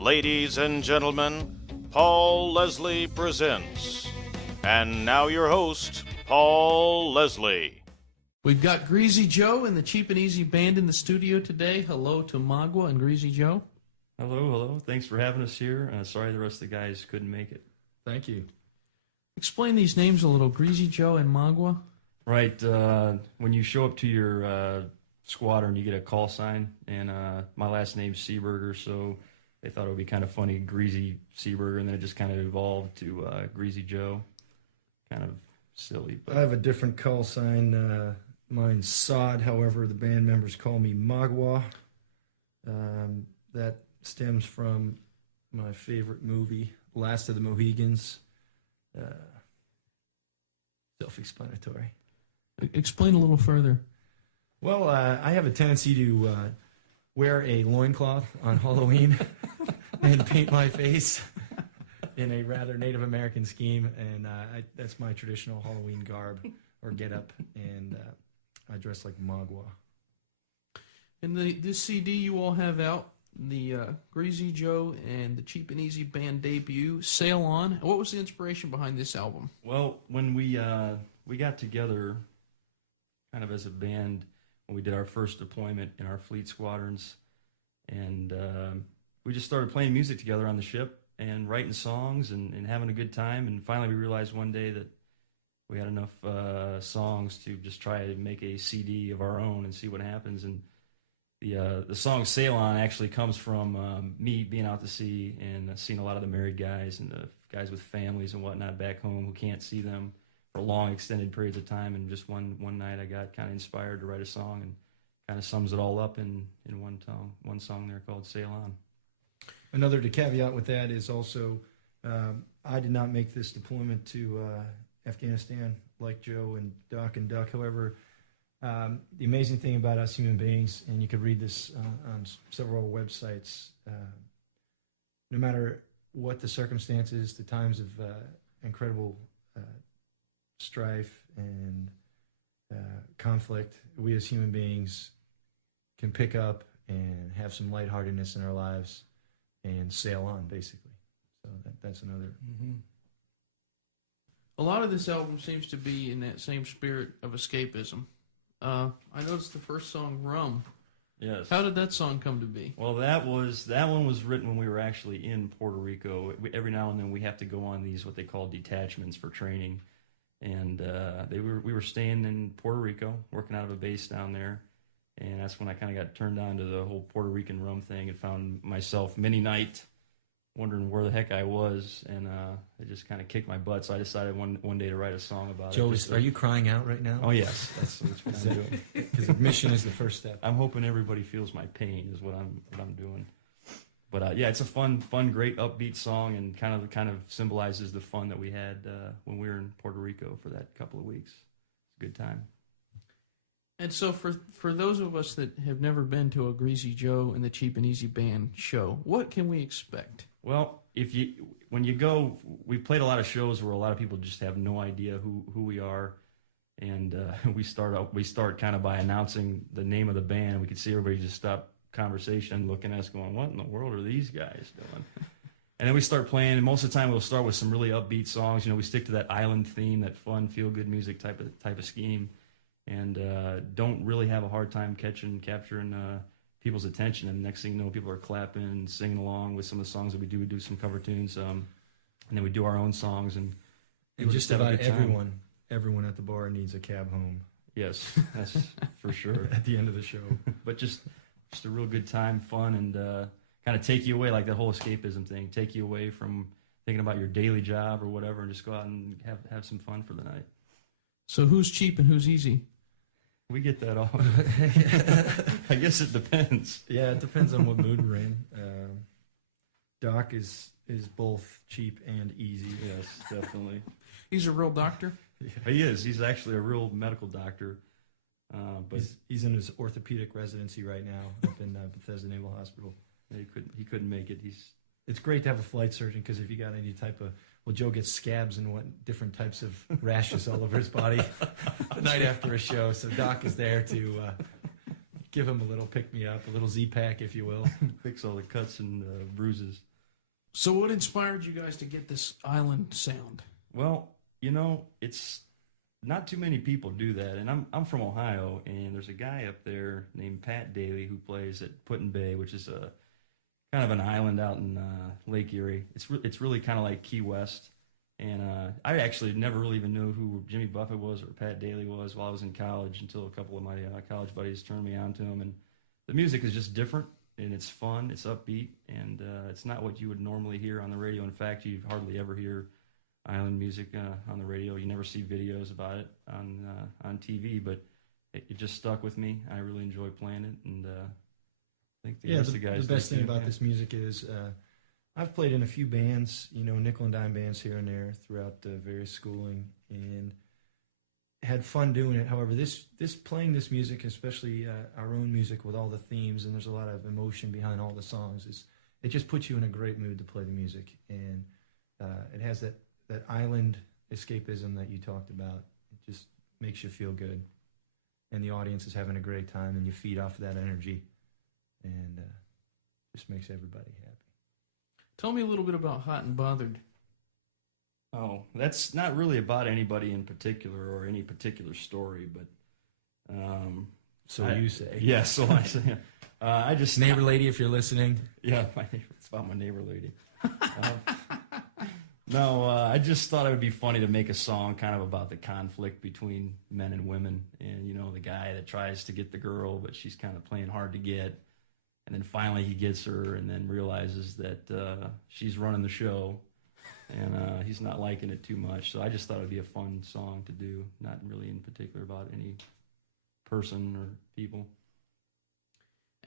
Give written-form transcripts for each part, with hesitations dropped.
Ladies and gentlemen, Paul Leslie presents. And now your host, Paul Leslie. We've got Greezy Joe and the Cheap and Easy Band in the studio today. Hello to Magua and Greezy Joe. Hello. Thanks for having us here. Sorry the rest of the guys couldn't make it. Thank you. Explain these names a little, Greezy Joe and Magua. Right, when you show up to your squadron, you get a call sign, and my last name's Seaburger, so they thought it would be kind of funny, Greasy Seaburger, and then it just kind of evolved to Greezy Joe. Kind of silly. But I have a different call sign. Mine's Sod, however, the band members call me Magua. That stems from my favorite movie, Last of the Mohegans. Self-explanatory. Explain a little further. Well, I have a tendency to wear a loincloth on Halloween and paint my face in a rather Native American scheme, and that's my traditional Halloween garb or get-up, and I dress like Magua. And this CD you all have out, the Greezy Joe and the Cheap and Easy Band debut, Sail On. What was the inspiration behind this album? Well, when we got together kind of as a band when we did our first deployment in our fleet squadrons, and we just started playing music together on the ship and writing songs and having a good time, and finally we realized one day that we had enough songs to just try to make a CD of our own and see what happens. And the song Sail On actually comes from me being out to sea and seeing a lot of the married guys and the guys with families and whatnot back home who can't see them for long extended periods of time, and just one night I got kind of inspired to write a song, and kind of sums it all up in one song there called Sail On. Another caveat with that is also I did not make this deployment to Afghanistan like Joe and Doc and Duck. However, the amazing thing about us human beings, and you could read this on several websites, no matter what the circumstances, the times of incredible strife and conflict, we as human beings can pick up and have some lightheartedness in our lives and sail on, basically. So that's another. Mm-hmm. A lot of this album seems to be in that same spirit of escapism. I noticed the first song, Rum. Yes. How did that song come to be? Well, that one was written when we were actually in Puerto Rico. Every now and then we have to go on these what they call detachments for training, and we were staying in Puerto Rico, working out of a base down there, and that's when I kind of got turned on to the whole Puerto Rican rum thing and found myself many night wondering where the heck I was, and it just kind of kicked my butt. So I decided one day to write a song about Joe, it. Are you crying out right now? Oh yes, that's what I'm doing. Because admission is the first step. I'm hoping everybody feels my pain is what I'm doing. But yeah, it's a fun, great upbeat song, and kind of symbolizes the fun that we had when we were in Puerto Rico for that couple of weeks. It's a good time. And so for those of us that have never been to a Greezy Joe and the Cheap and Easy Band show, what can we expect? Well, when you go, we played a lot of shows where a lot of people just have no idea who we are, and we start kind of by announcing the name of the band, and we could see everybody just stop conversation, looking at us, going, "What in the world are these guys doing?" And then we start playing, and most of the time we'll start with some really upbeat songs. You know, we stick to that island theme, that fun, feel-good music type of scheme, and don't really have a hard time capturing people's attention. And the next thing you know, people are clapping and singing along with some of the songs that we do. We do some cover tunes, and then we do our own songs, and just about everyone at the bar needs a cab home. Yes, that's for sure. At the end of the show. But just a real good time, fun, and kind of take you away, like that whole escapism thing, take you away from thinking about your daily job or whatever, and just go out and have some fun for the night. So who's cheap and who's easy? We get that off. I guess it depends. Yeah, it depends on what mood we're in. Doc is both cheap and easy. Yes, definitely. He's a real doctor? He is. He's actually a real medical doctor. But he's in his orthopedic residency right now up in Bethesda Naval Hospital. He couldn't make it. It's great to have a flight surgeon, because if you got any type of, Joe gets scabs and different types of rashes all over his body the night after a show. So Doc is there to give him a little pick-me-up, a little Z-Pack, if you will. Fix all the cuts and bruises. So what inspired you guys to get this island sound? Well, it's not too many people do that, and I'm from Ohio, and there's a guy up there named Pat Daly who plays at Put-in-Bay, which is a kind of an island out in Lake Erie. It's really kind of like Key West, and I actually never really even knew who Jimmy Buffett was or Pat Daly was while I was in college until a couple of my college buddies turned me on to him, and the music is just different, and it's fun, it's upbeat, and it's not what you would normally hear on the radio. In fact, you hardly ever hear island music on the radio. You never see videos about it on TV, but it just stuck with me. I really enjoy playing it, and I think the rest of the guys. The best thing about this music is I've played in a few bands, nickel and dime bands here and there throughout various schooling, and had fun doing it. However, this playing this music, especially our own music with all the themes, and there's a lot of emotion behind all the songs, it just puts you in a great mood to play the music, and it has that island escapism that you talked about. It just makes you feel good, and the audience is having a great time, and you feed off of that energy, and just makes everybody happy. Tell me a little bit about Hot and Bothered. Oh, that's not really about anybody in particular or any particular story, but you say. Yeah, so I say. I just Neighbor lady, if you're listening. Yeah, it's about my neighbor lady. No, I just thought it would be funny to make a song kind of about the conflict between men and women, and the guy that tries to get the girl, but she's kind of playing hard to get, and then finally he gets her, and then realizes that she's running the show, and he's not liking it too much. So I just thought it'd be a fun song to do, not really in particular about any person or people.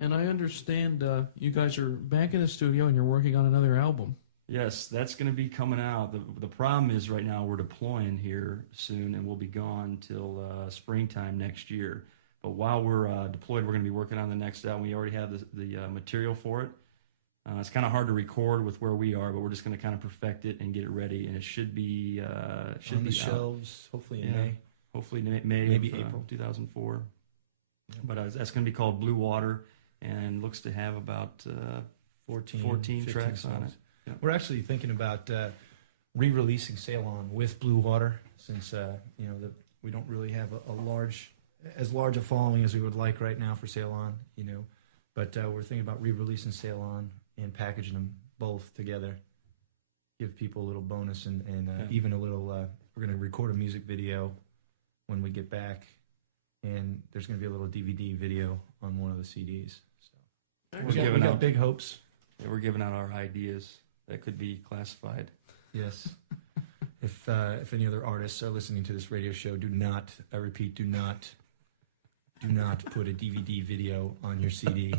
And I understand you guys are back in the studio and you're working on another album. Yes, that's going to be coming out. The problem is right now we're deploying here soon, and we'll be gone till springtime next year. But while we're deployed, we're going to be working on the next album. We already have the material for it. It's kind of hard to record with where we are, but we're just going to kind of perfect it and get it ready, and it should be on the shelves, hopefully in May. Hopefully May, maybe of, April 2004. Yeah. But that's going to be called Blue Water, and looks to have about 14 tracks songs on it. Yeah. We're actually thinking about re-releasing Sail On with Blue Water, since we don't really have as large a following as we would like right now for Sail On, But we're thinking about re-releasing Sail On and packaging them both together, give people a little bonus and even a little. We're going to record a music video when we get back, and there's going to be a little DVD video on one of the CDs. So we got big hopes. Yeah, we're giving out our ideas that could be classified. Yes. If any other artists are listening to this radio show, do not put a DVD video on your CD.